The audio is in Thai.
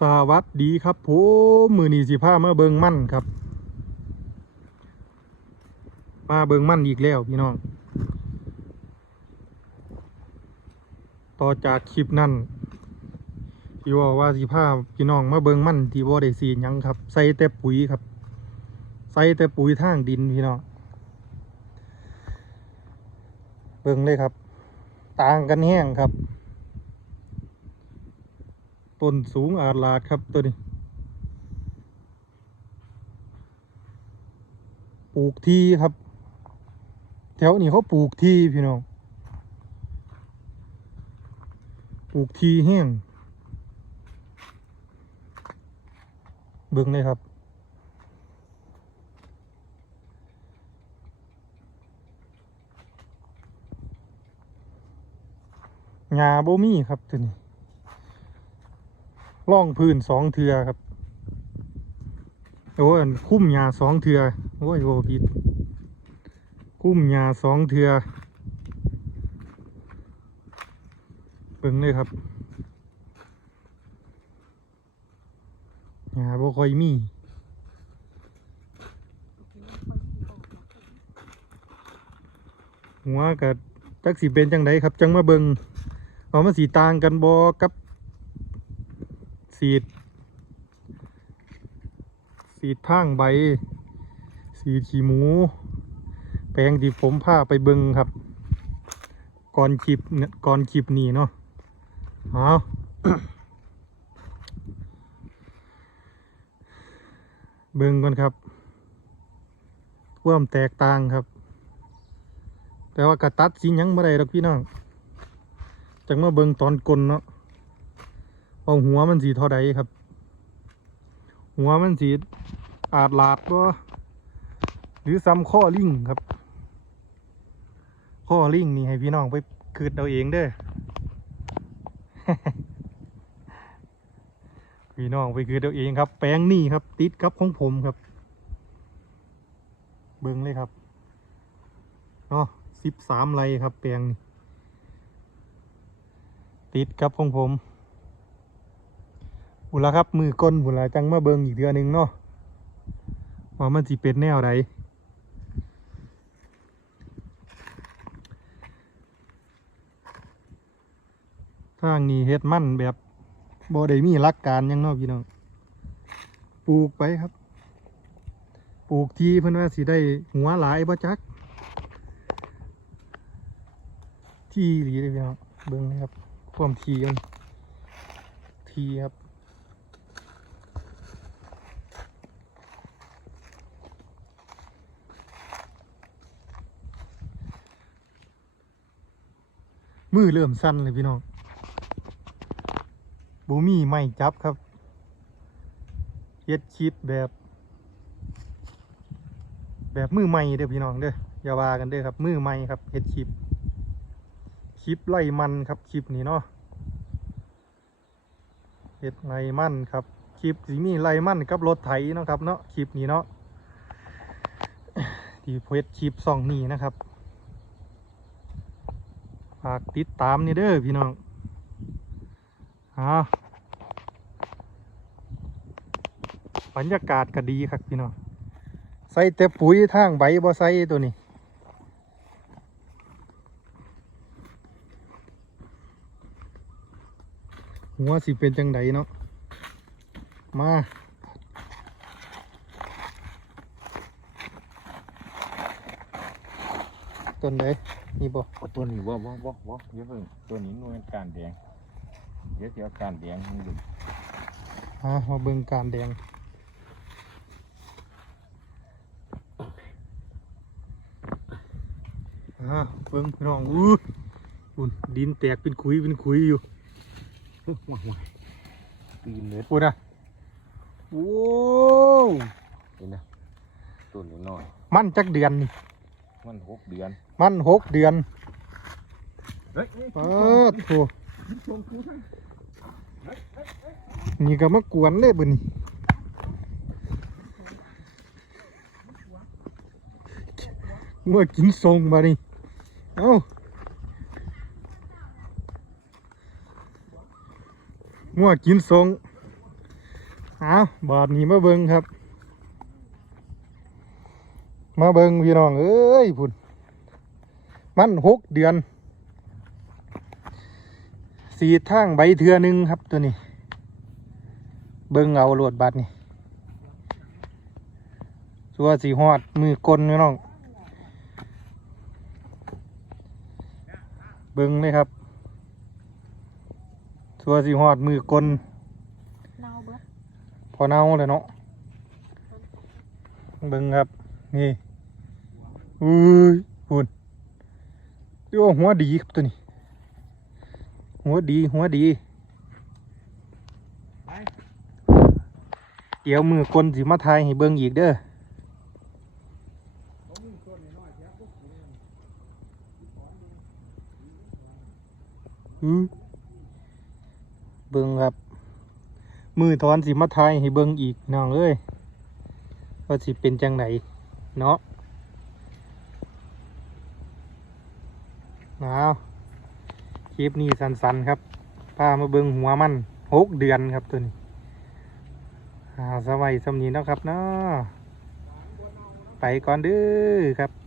สวัสดีครับผมมือนีสิพามาเบิงมั่นครับ มาเบิงมั่นอีกแล้วพี่น้อง ต่อจากคลิปนั้นที่ว่าว่าสิพาพี่น้องมาเบิงมั่นที่บ่ได้สียังครับ ใส่แต่ปุ๋ยครับ ใส่แต่ปุ๋ยทางดินพี่น้อง เบิงเลยครับ ต่างกันแห้งครับ ต้นสูงอาลาดครับตัวนี้ปลูกทีครับ แถวนี้เขาปลูกทีพี่น้องปลูกทีแห้งเบิ่งเลยครับหญ้าบ่มีครับตัวนี้ ล่องพื้นสองเทือครับโอ้ยคุ้มหญ้าสองเทือโอ้ยโอ้ผิดคุ้มหญ้าสองเทือเบิ่งเลยครับหาบ่ค่อยมีหัวกับจักสีเป็นจังไดครับ จังมาเบิงว่ามันสีต่างกันบอกับ สีด สีดทางใบ สีดขี้หมู แปลงที่ผมพาไปเบิงครับ ก่อนคลิปเนี่ยก่อนคลิปนี้เนาะเอาเบิงก่อนครับความแตกต่างครับ แต่ว่ากระตัดสิหยังบ่ได้ดอกพี่น้องจังมาเบิงตอนกลนเนาะ เอาหัวมันสีเท่าใดครับ หัวมันสีอาดลาดบ่หรือซ้ำข้อลิงครับ ข้อลิงนี่ให้พี่น้องไปคืดเอาเองเด้อพี่น้องไปคืดเอาเองครับ แปลงนี่ครับ ติดกับของผมครับ เบิ่งเลยครับเนาะสิบสามไรครับ แปลงติดกับของผม บุละครับมือก้นบุละจังมาเบิงอีกเดือนหนึ่งเนาะว่ามันสิเป็นแนวใดทางนี้เฮ็ดมั่นแบบบ่ได้มีหลักการยังเนาะพี่น้องปลูกไปครับ ปลูกทีเพิ่นว่าสิได้หัวหลายบ่จัก ที่หลีเลยพี่น้องเบิ้งนะครับความทีกันทีครับ มือเริ่มสั้นเลยพี่น้องบูมี่ไม่จับครับเฮ็ดคลิปแบบ แบบมือใหม่เด้อพี่น้องเด้ออย่าว่ากันเด้อครับมือใหม่ครับเฮ็ดคลิปคลิปไล่มันครับคลิปนี้เนาะเห็ดไล่มันครับคลิปสีมีไล่มันกับรถไถเนาะครับเนาะคลิปนี้เนาะที่เพจคลิปสองนี้นะครับ ฝากติดตามนี่เด้อพี่น้องอ่าบรรยากาศก็ดีครับพี่น้องใส่แต่ปุ๋ยทางใบบ่ใส่ตัวนี้หัวสิเป็นจังไดเนาะมา ต้นใดนี่บ่โอ้ตัวนี้ว่าว่าว่าว่าเดี๋ยวเพิ่งตัวนี้หน่วยการแดงเดี๋ยวเดี๋ยวการแดงนี่ดูฮะมาเบิ่งการแดงอ่าเบิ่งพี่น้องอู้อุ่นดินแตกเป็นขุยเป็นขุยอยู่ว้าวว้าวปีนเลยปุ่นอะโอ้เห็นนะตัวนี้น้อยมันจักเดือนนี่ มันหกเดือน มันหกเดือนเฮ้ยเปิดโถนี่ก็มากวนเลยบ่นี่เมื่อกินทรงมานี่เอ้างัวกินทรงเอาบาดนี้มาเบิงครับ มาเบิงพี่น้องเอ้ยพุ่นมันหกเดือน สีทางใบเทือหนึงครับตัวนี้ เบิงเอาโหลดบัตรนี่สัวสีหอดมือกลพี่น้อง เบิงเลยครับสัวสีหอดมือกลเน่าเบิดพอเน่าเลยเนาะเบิ่งครับ นี่อุ้ยปุ่นโอ้หัวดีครับตัวนี้ หัวดีหัวดี เดี๋ยวมือกลสิมาทายให้เบิ่งอีกเด้ออือเบิ่งครับ มือถอนสิมาทายให้เบิ่งอีกน้องเอ้ยว่าสิเป็นจังไหน เนาะเอาคลิปนี้สันๆครับพามาเบิ้งหัวมันหกเดือนครับตัวนี้อาสวัยสมนีนะครับเนาะไปก่อนดื้อครับ